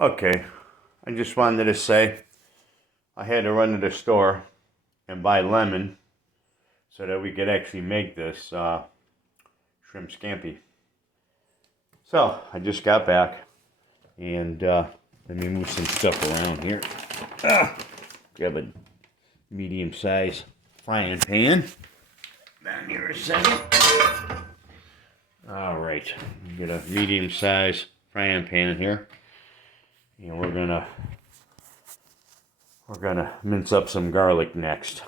Okay, I just wanted to say I had to run to the store and buy lemon so that we could actually make this shrimp scampi. So I just got back and let me move some stuff around here. Grab a medium-sized frying pan. Down here a second. All right, get a medium-sized frying pan here, and we're gonna mince up some garlic next.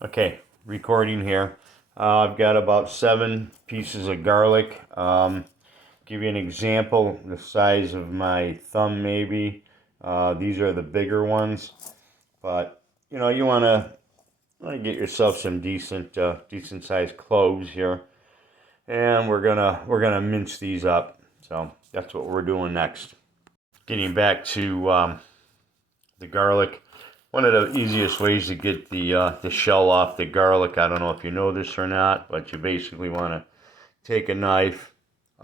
Okay, recording here. I've got about 7 pieces of garlic. Give you an example, the size of my thumb maybe. These are the bigger ones, but you know you want to get yourself some decent sized cloves here, and we're gonna mince these up. So that's what we're doing next. Getting back to the garlic. One of the easiest ways to get the shell off the garlic, I don't know if you know this or not, but you basically want to take a knife.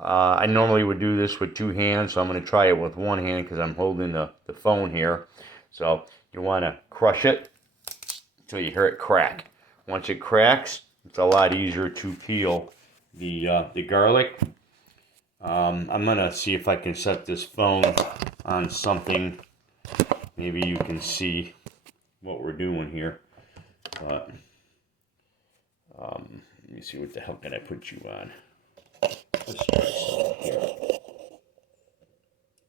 I normally would do this with 2 hands, so I'm going to try it with 1 hand because I'm holding the phone here. So you want to crush it until you hear it crack. Once it cracks, it's a lot easier to peel the garlic. I'm going to see if I can set this phone on something. Maybe you can see what we're doing here. But let me see, what the hell can I put you on? Let's try something here.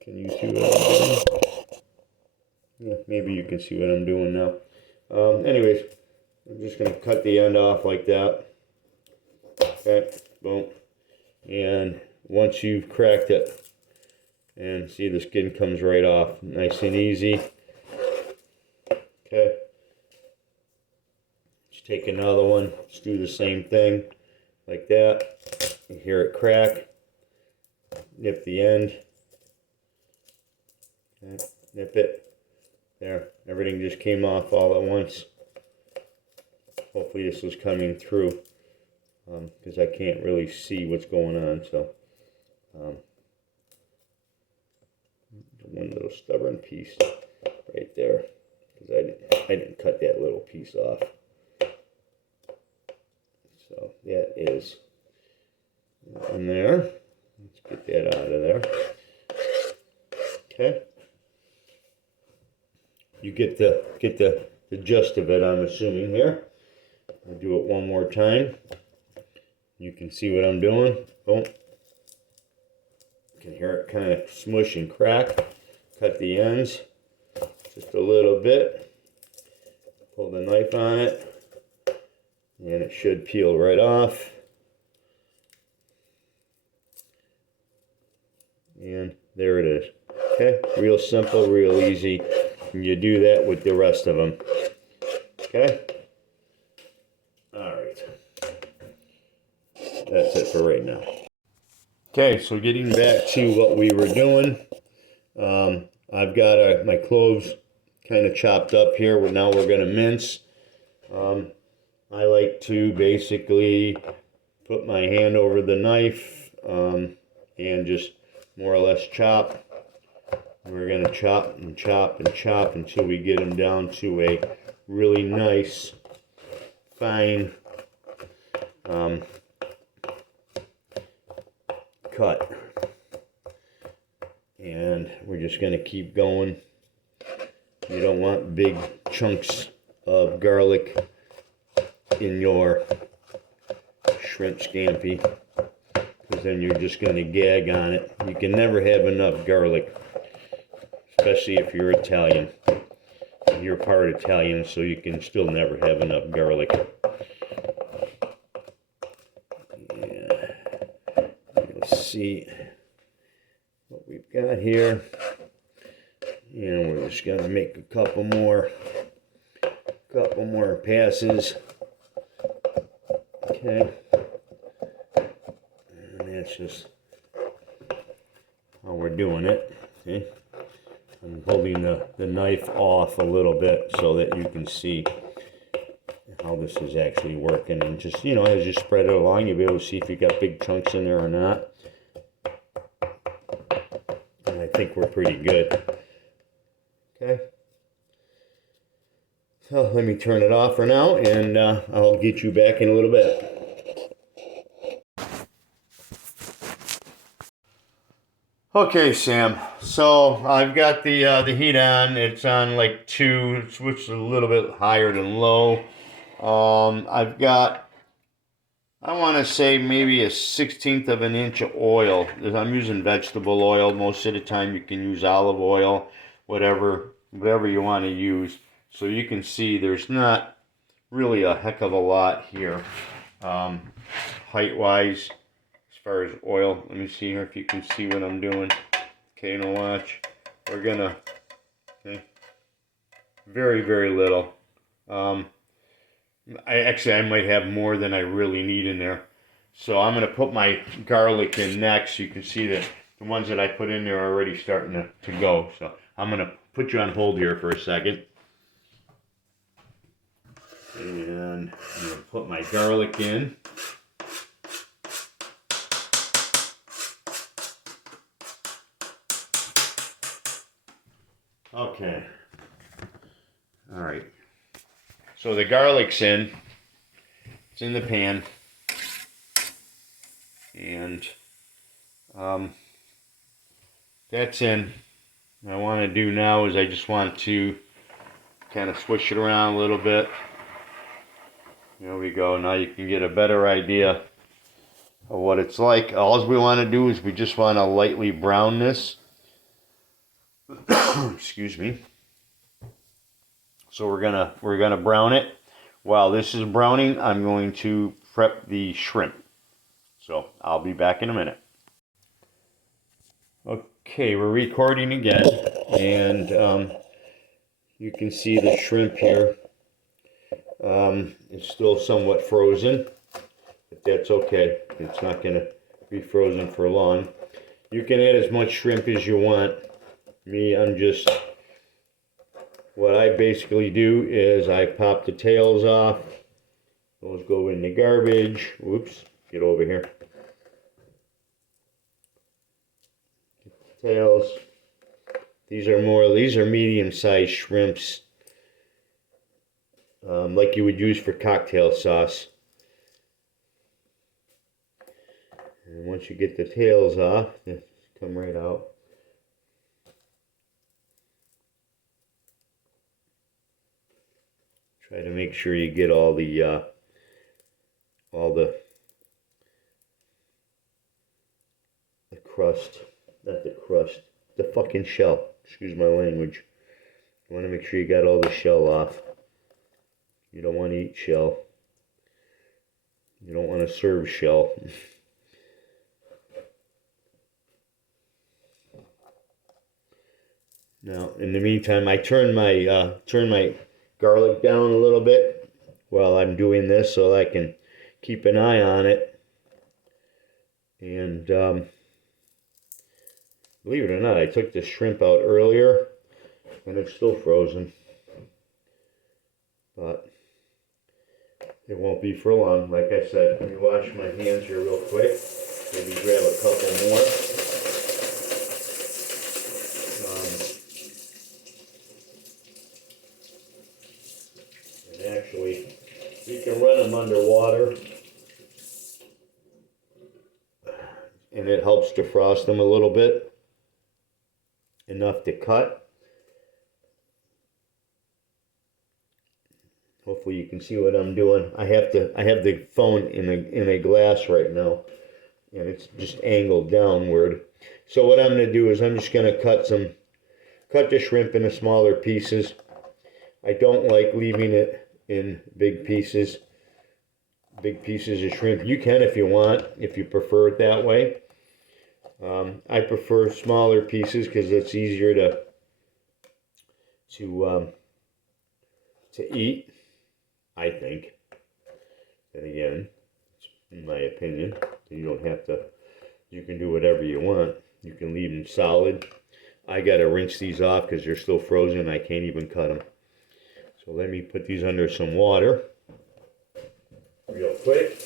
Can you see what I'm doing? Yeah, maybe you can see what I'm doing now. Anyways, I'm just going to cut the end off like that. Okay, boom. And once you've cracked it, and see the skin comes right off, nice and easy. Okay. Just take another one, just do the same thing, like that. You hear it crack. Nip the end. Okay. Nip it. There, everything just came off all at once. Hopefully this was coming through, because I can't really see what's going on. So, one little stubborn piece right there, because I didn't cut that little piece off. So that is in there. Let's get that out of there. Okay. You get the gist of it, I'm assuming here. I'll do it one more time. You can see what I'm doing. Boom. You can hear it kind of smush and crack. Cut the ends just a little bit. Pull the knife on it, and it should peel right off. And there it is. Okay, real simple, real easy. And you do that with the rest of them. Okay? Alright. That's it for right now. Okay, so getting back to what we were doing. I've got my cloves kind of chopped up here. Now we're going to mince. I like to basically put my hand over the knife and just more or less chop. We're going to chop and chop and chop until we get them down to a really nice, fine cut. And we're just going to keep going. You don't want big chunks of garlic in your shrimp scampi, because then you're just going to gag on it. You can never have enough garlic, especially if you're Italian. You're part Italian, so you can still never have enough garlic. Yeah. Let's see what we've got here. And we're just going to make a couple more passes. Okay. And that's just how we're doing it. Okay. I'm holding the knife off a little bit so that you can see how this is actually working. And just, you know, as you spread it along, you'll be able to see if you got big chunks in there or not. And I think we're pretty good. Okay. So let me turn it off for now, and I'll get you back in a little bit. Okay, Sam. So I've got the heat on. It's on like 2. It's switched a little bit higher than low. I've got, I want to say maybe a 1/16 of an inch of oil. I'm using vegetable oil. Most of the time you can use olive oil, whatever you want to use. So you can see there's not really a heck of a lot here, height-wise. As far as oil, let me see here if you can see what I'm doing. Okay, now watch. We're gonna, okay, very, very little. I might have more than I really need in there. So I'm gonna put my garlic in next. You can see that the ones that I put in there are already starting to go. So I'm gonna put you on hold here for a second. And I'm gonna put my garlic in. Okay. All right. So the garlic's in. It's in the pan. And that's in. What I want to do now is I just want to kind of swish it around a little bit. There we go. Now you can get a better idea of what it's like. All we want to do is we just want to lightly brown this. Excuse me. So we're gonna brown it. While this is browning, I'm going to prep the shrimp. So I'll be back in a minute. Okay, we're recording again, and you can see the shrimp here. It's still somewhat frozen, but that's okay. It's not going to be frozen for long. You can add as much shrimp as you want. What I basically do is I pop the tails off. Those go in the garbage. Whoops, get over here. Tails. These are medium-sized shrimps, like you would use for cocktail sauce. And once you get the tails off, they come right out. Try to make sure you get all the crust, not the crust, the fucking shell. Excuse my language. You want to make sure you got all the shell off. You don't want to eat shell. You don't want to serve shell. Now, in the meantime, I turn my garlic down a little bit while I'm doing this so I can keep an eye on it. And believe it or not, I took the shrimp out earlier and it's still frozen. But it won't be for long. Like I said, let me wash my hands here real quick. Maybe grab a couple more. And actually, you can run them underwater. And it helps defrost them a little bit. Enough to cut. Hopefully you can see what I'm doing. I have the phone in a glass right now, and it's just angled downward. So what I'm going to do is I'm just going to cut the shrimp into smaller pieces. I don't like leaving it in big pieces of shrimp. You can if you want, if you prefer it that way. I prefer smaller pieces because it's easier to eat, I think. And again, in my opinion, you don't have to. You can do whatever you want. You can leave them solid. I gotta rinse these off because they're still frozen. I can't even cut them. So let me put these under some water real quick.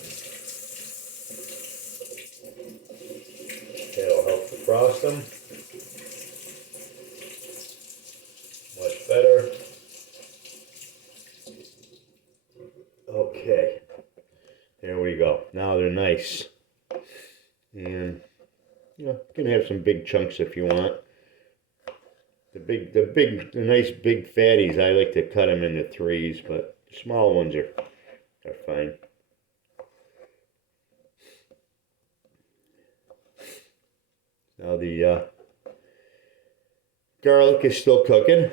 That'll help defrost them. nice. And you can have some big chunks if you want. The nice big fatties, I like to cut them into threes, but the small ones are fine. Now the garlic is still cooking,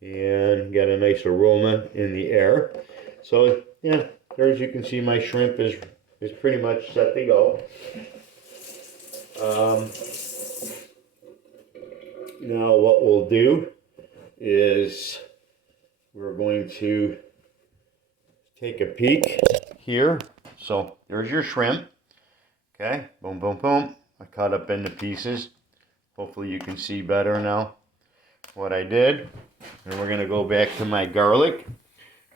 and got a nice aroma in the air. So yeah, there, as you can see, my shrimp is pretty much set to go. Now what we'll do is we're going to take a peek here. So there's your shrimp. Okay, boom, boom, boom. I cut up into pieces. Hopefully you can see better now what I did. And we're going to go back to my garlic.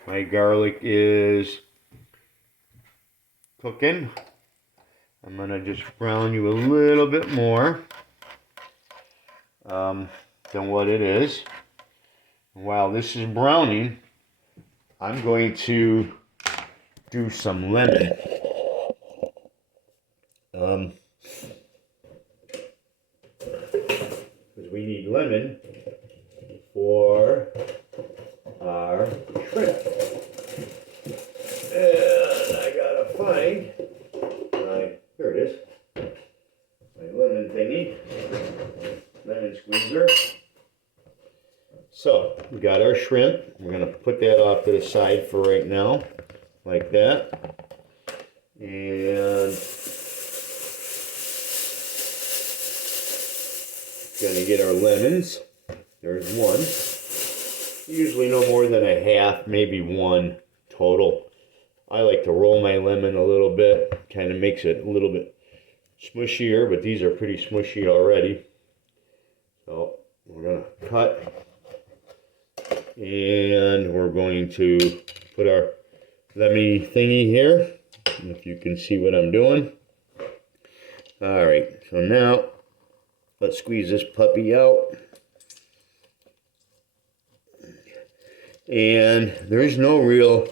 My garlic is cooking. I'm going to just brown you a little bit more than what it is. While this is browning, I'm going to do some lemon. Because we need lemon for our shrimp. And I gotta find here it is, my lemon thingy, lemon squeezer. So we got our shrimp. We're gonna put that off to the side for right now, like that. And gonna get our lemons. There's one. Usually no more than a half, maybe one total. I like to roll my lemon a little bit. Kind of makes it a little bit smushier, but these are pretty smushy already. So we're gonna cut, and we're going to put our lemony thingy here. If you can see what I'm doing. All right, so now let's squeeze this puppy out. And there's no real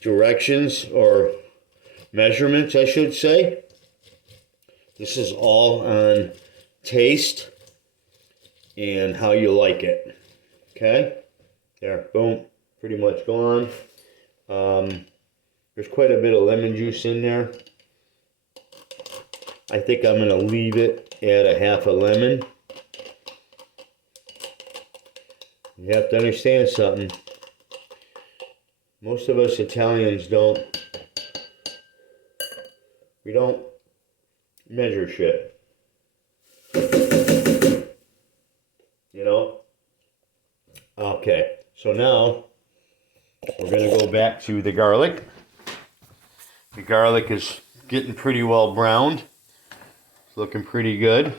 directions or measurements, I should say. This is all on taste and how you like it. Okay? There, boom, pretty much gone. There's quite a bit of lemon juice in there. I think I'm going to leave it at a half a lemon. You have to understand something. Most of us Italians we don't measure shit. You know? Okay, so now we're going to go back to the garlic. The garlic is getting pretty well browned. It's looking pretty good.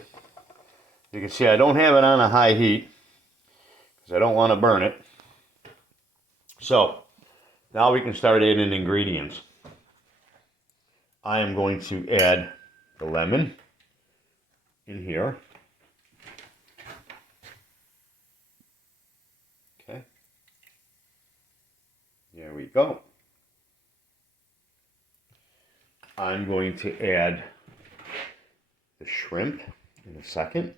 You can see I don't have it on a high heat because I don't want to burn it. So now we can start adding ingredients. I am going to add the lemon in here. Okay. There we go. I'm going to add the shrimp in a second.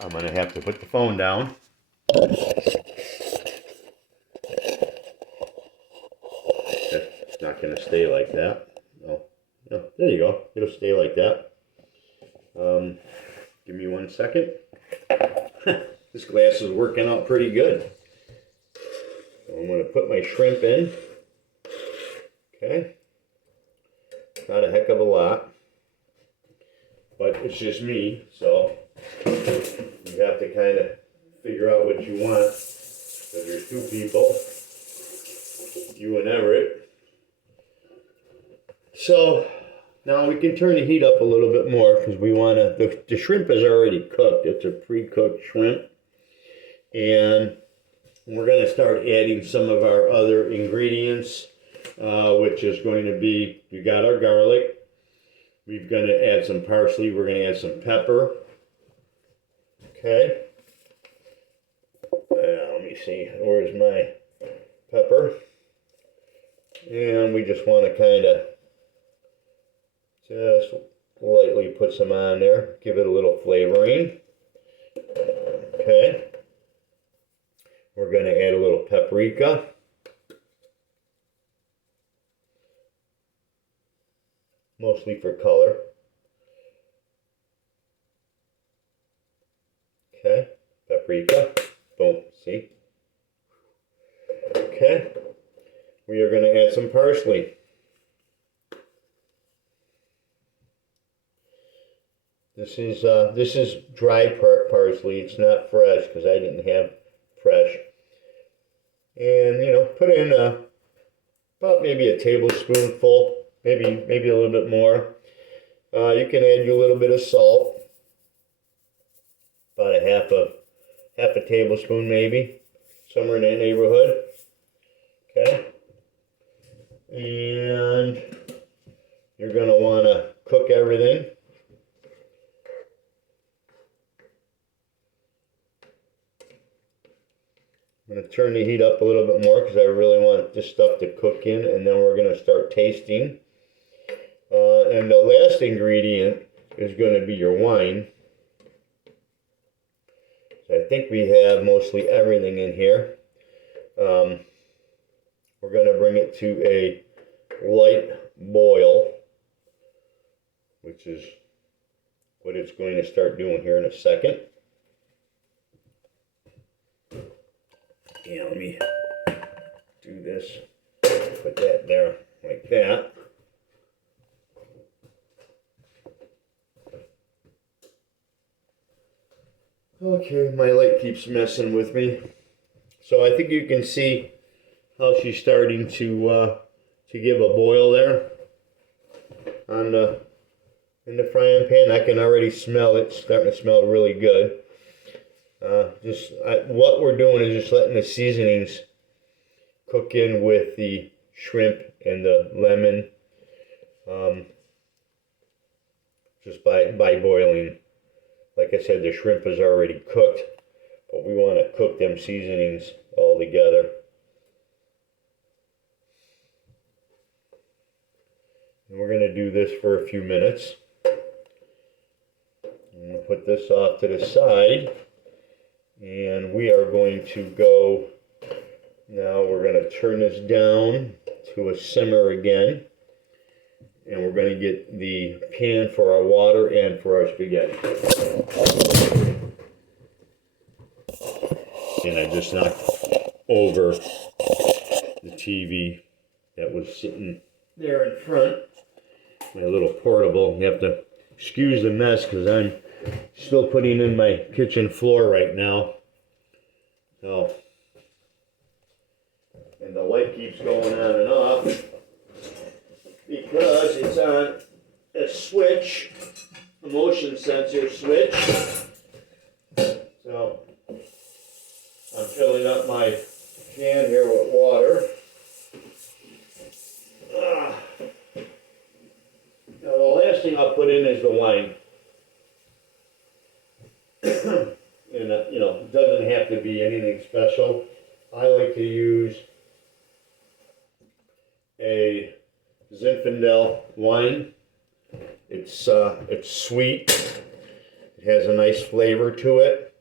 I'm going to have to put the phone down. It's not going to stay like that. Oh, no, there you go. It'll stay like that. Give me 1 second. This glass is working out pretty good. So I'm going to put my shrimp in. Okay. Not a heck of a lot, but it's just me, so you have to kind of figure out what you want, because there's two people, you and Everett. So now we can turn the heat up a little bit more, because we want to, the shrimp is already cooked. It's a pre-cooked shrimp, and we're going to start adding some of our other ingredients, which is going to be, we got our garlic, we're going to add some parsley, we're going to add some pepper. Okay. Let me see, where's my pepper? And we just want to kind of just lightly put some on there, give it a little flavoring. Okay. We're going to add a little paprika. Mostly for color. Okay, paprika. Boom, see? Okay. We are going to add some parsley. This is dry parsley. It's not fresh because I didn't have fresh. And you know, put in about maybe a tablespoonful, maybe a little bit more. You can add a little bit of salt, about half a tablespoon maybe, somewhere in that neighborhood. Okay. And you're going to want to cook everything. I'm going to turn the heat up a little bit more because I really want this stuff to cook in, and then we're going to start tasting. And the last ingredient is going to be your wine. So I think we have mostly everything in here. We're going to bring it to a light boil, which is what it's going to start doing here in a second. Yeah, let me do this. Put that there like that. Okay, my light keeps messing with me. So I think you can see how she's starting to give a boil there on in the frying pan. I can already smell it. It's starting to smell really good. What we're doing is just letting the seasonings cook in with the shrimp and the lemon, just by boiling. Like I said, the shrimp is already cooked, but we want to cook them seasonings all together. And we're going to do this for a few minutes. I'm going to put this off to the side, and we are going to go, now we're going to turn this down to a simmer again, and we're going to get the pan for our water and for our spaghetti. And I just knocked over the TV that was sitting there in front. My little portable. You have to excuse the mess because I'm still putting in my kitchen floor right now. So, and the light keeps going on and off because it's on a switch, a motion sensor switch. So I'm filling up my can here with water. Now the last thing I'll put in is the wine. And you know, it doesn't have to be anything special. I like to use a Zinfandel wine. It's sweet. It has a nice flavor to it.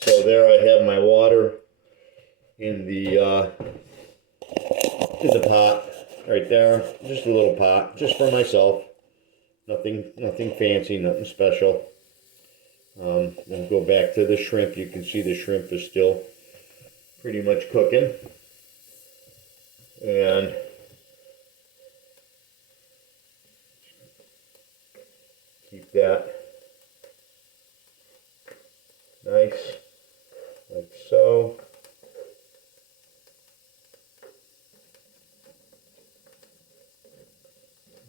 So there I have my water in the pot right there. Just a little pot, just for myself. Nothing fancy, nothing special. We'll go back to the shrimp. You can see the shrimp is still pretty much cooking. And keep that nice, like so.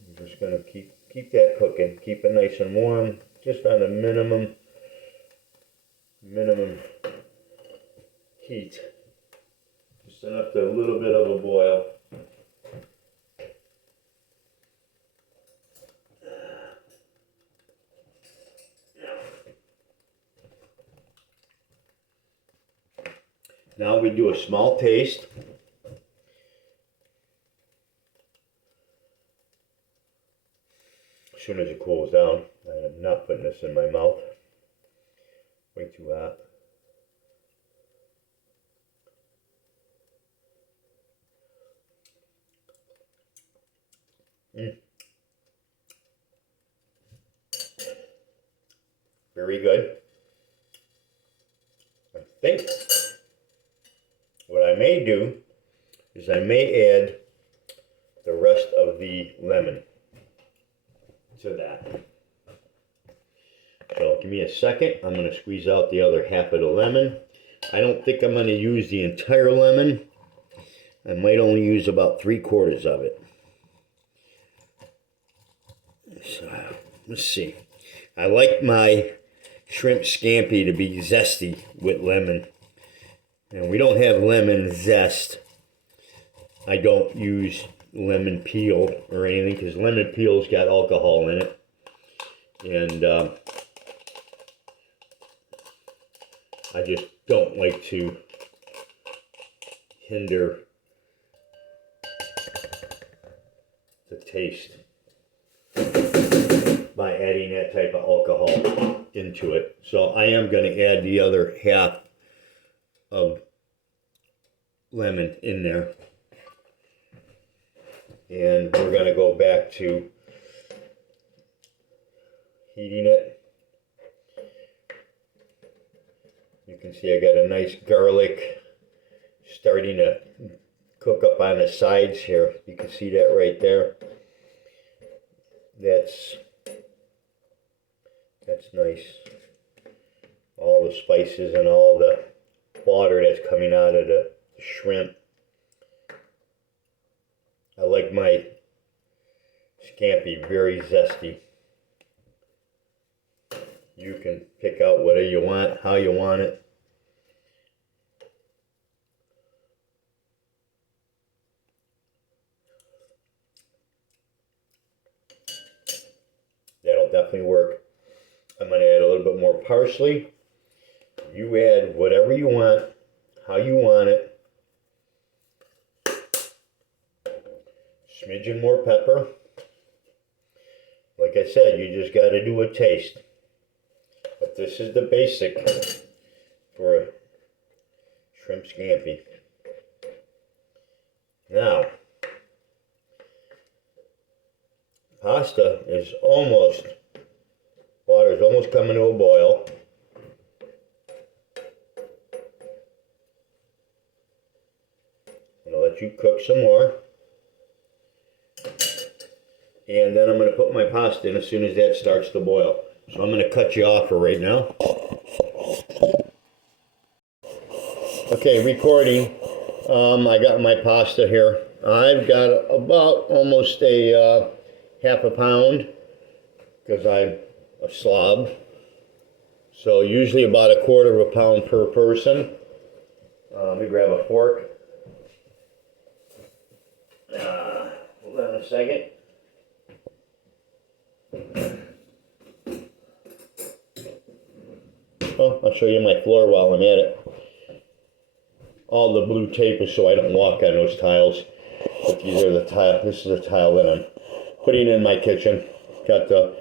I'm just going to keep that cooking, keep it nice and warm, just on a minimum heat, just enough to a little bit of a boil. Now we do a small taste. as soon as it cools down. I am not putting this in my mouth. Way too hot. Very good. I think what I may do is I may add the rest of the lemon to that. So give me a second. I'm going to squeeze out the other half of the lemon. I don't think I'm going to use the entire lemon. I might only use about 3/4 of it. So let's see. I like my shrimp scampi to be zesty with lemon. And we don't have lemon zest. I don't use lemon peel or anything because lemon peel's got alcohol in it. And I just don't like to hinder the taste by adding that type of alcohol into it. So I am going to add the other half of lemon in there. And we're going to go back to heating it. You can see I got a nice garlic starting to cook up on the sides here. You can see that right there. That's nice. All the spices and all the water that's coming out of the shrimp. I like my scampi very zesty. You can pick out whatever you want, how you want it. That'll definitely work. I'm going to add a little bit more parsley. You add whatever you want, how you want it. Smidgen more pepper. Like I said, you just got to do a taste. But this is the basic for a shrimp scampi. Now, pasta is almost, water is almost coming to a boil. I'm going to let you cook some more. And then I'm going to put my pasta in as soon as that starts to boil. So I'm going to cut you off for right now. Okay, recording. I got my pasta here. I've got about almost a half a pound because I'm a slob. So usually about 1/4 pound per person. Let me grab a fork. Hold on a second. Oh, I'll show you my floor while I'm at it. All the blue tape is so I don't walk on those tiles. But these are the tile. This is the tile that I'm putting in my kitchen. Got the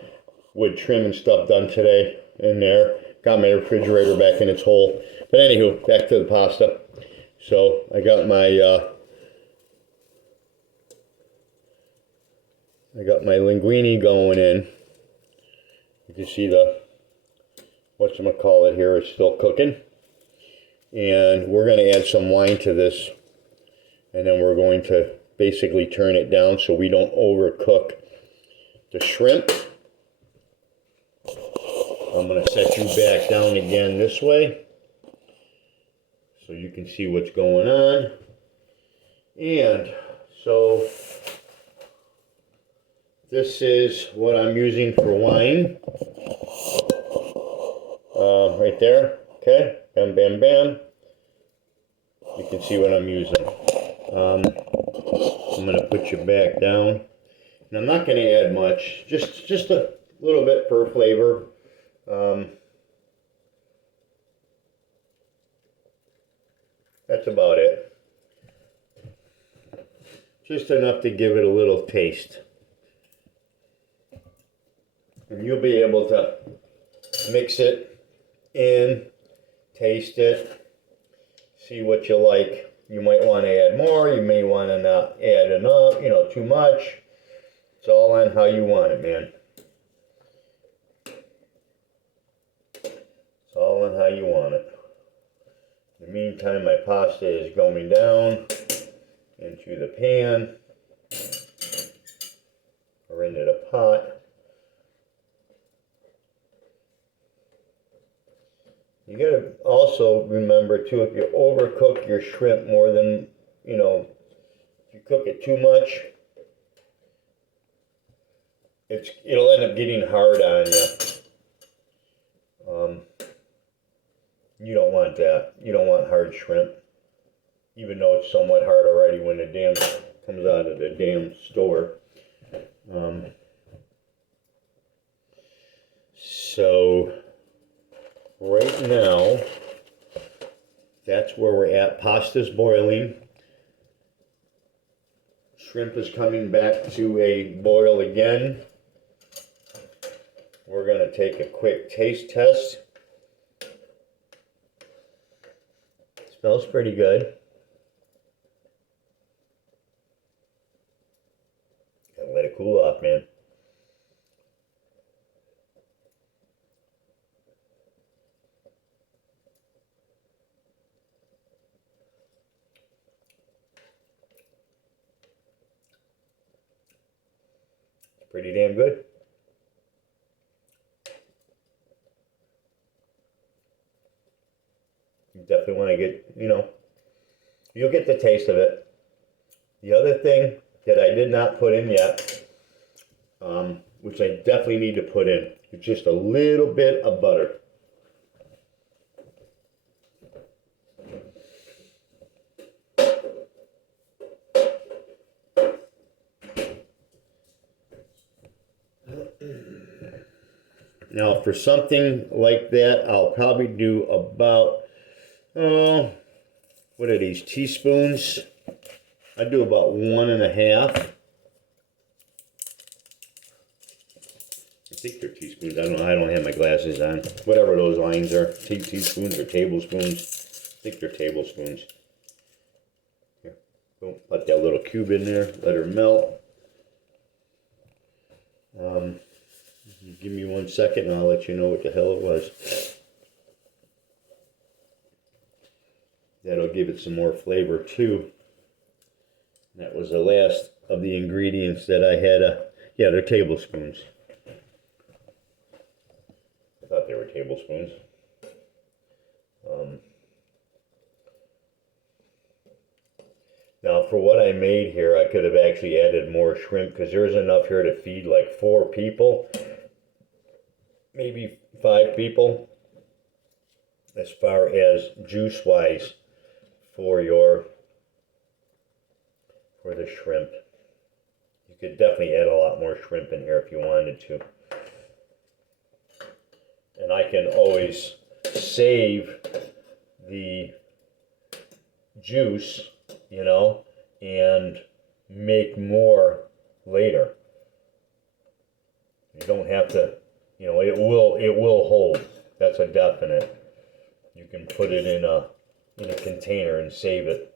wood trim and stuff done today in there. Got my refrigerator back in its hole. But anywho, back to the pasta. So I got my linguine going in. You can see the whatchamacallit here is still cooking. And we're going to add some wine to this. And then we're going to basically turn it down so we don't overcook the shrimp. I'm going to set you back down again this way so you can see what's going on. And so this is what I'm using for wine. Right there. Okay. Bam, bam, bam. You can see what I'm using. I'm going to put you back down. And I'm not going to add much. Just a little bit for flavor. That's about it. Just enough to give it a little taste. and you'll be able to mix it in, taste it, see what you like. You might want to add more, you may want to not add enough, you know, too much. It's all on how you want it, man. It's all on how you want it. In the meantime, my pasta is going down into the pan or into the pot. You gotta also remember too, if you overcook your shrimp more than, you know, if you cook it too much, it'll end up getting hard on you. You don't want that. You don't want hard shrimp, even though it's somewhat hard already when the damn comes out of the damn store. So right now, that's where we're at. Pasta's boiling. Shrimp is coming back to a boil again. We're going to take a quick taste test. Smells pretty good. Gotta let it cool off, man. It's pretty damn good. You definitely want to get, you know, you'll get the taste of it. The other thing that I did not put in yet, which I definitely need to put in, is just a little bit of butter. Now, for something like that, I'll probably do about, what are these, teaspoons? I do about 1.5. I think they're teaspoons. I don't have my glasses on. Whatever those lines are, teaspoons or tablespoons. I think they're tablespoons. Here, boom, put that little cube in there. Let her melt. Give me 1 second and I'll let you know what the hell it was. That'll give it some more flavor too. That was the last of the ingredients that I had. Yeah, they're tablespoons. I thought they were tablespoons. Now, for what I made here, I could have actually added more shrimp because there's enough here to feed like 4 people, maybe 5 people, as far as juice-wise for the shrimp. You could definitely add a lot more shrimp in here if you wanted to. And I can always save the juice, you know, and make more later. You don't have to, you know, it will hold. That's a definite. You can put it in a container and save it.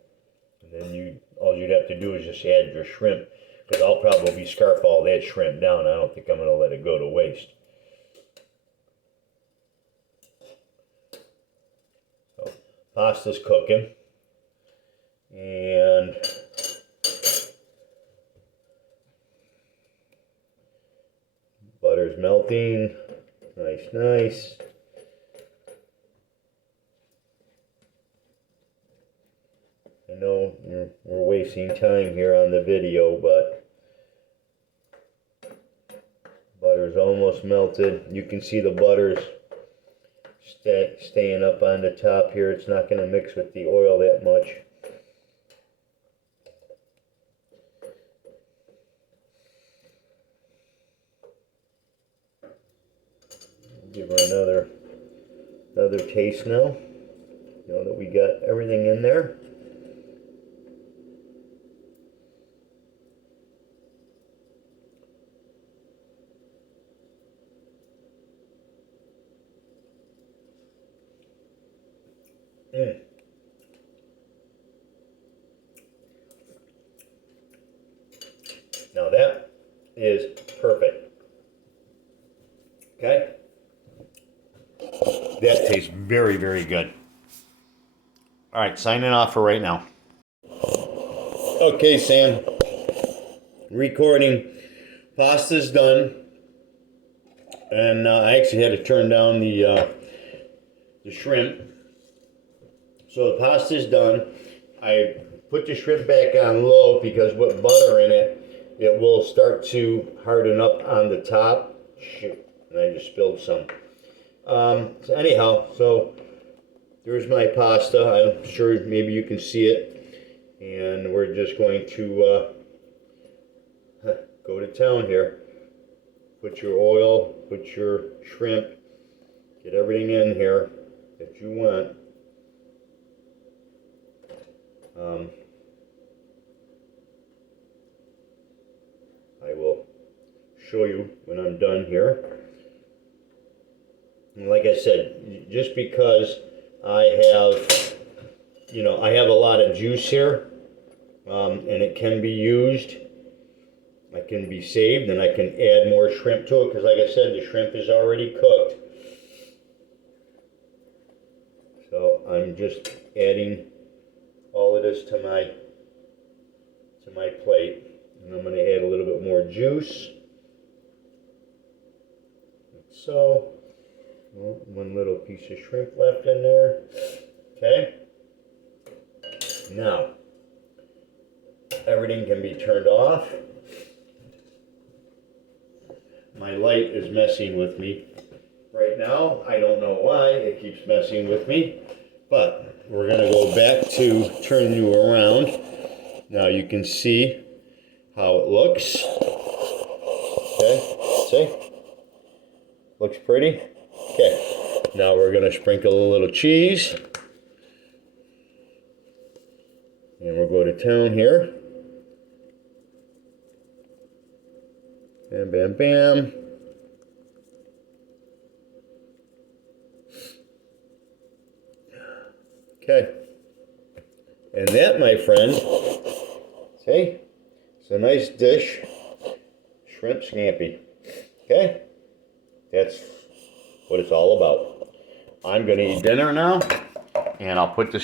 And then all you'd have to do is just add your shrimp, because I'll probably scarf all that shrimp down. I don't think I'm going to let it go to waste. So, pasta's cooking. And butter's melting. Nice, nice. I know we're wasting time here on the video, but butter's almost melted. You can see the butter's staying up on the top here. It's not going to mix with the oil that much. Give her another taste now. You know that we got everything in there. Mm. Now that is perfect. Okay? That tastes very, very good. All right, signing off for right now. Okay, Sam. Recording. Pasta's done. And I actually had to turn down the shrimp. So the pasta's done. I put the shrimp back on low because with butter in it, it will start to harden up on the top. Shoot, and I just spilled some. So anyhow, so there's my pasta. I'm sure maybe you can see it. And we're just going to go to town here. Put your oil, put your shrimp, get everything in here that you want. I will show you when I'm done here. And like I said, just because I have, I have a lot of juice here, and it can be used. It can be saved, and I can add more shrimp to it because, like I said, the shrimp is already cooked. So I'm just adding all of this to my plate, and I'm going to add a little bit more juice. Like so. Well, one little piece of shrimp left in there. Okay. Now, everything can be turned off. My light is messing with me right now. I don't know why it keeps messing with me, but we're going to go back to turn you around. Now you can see how it looks. Okay, see? Looks pretty? Okay, now we're going to sprinkle a little cheese. And we'll go to town here. Bam, bam, bam. Okay. And that, my friend, see, it's a nice dish. Shrimp scampi. Okay? That's what it's all about. I'm going to eat dinner now, and I'll put this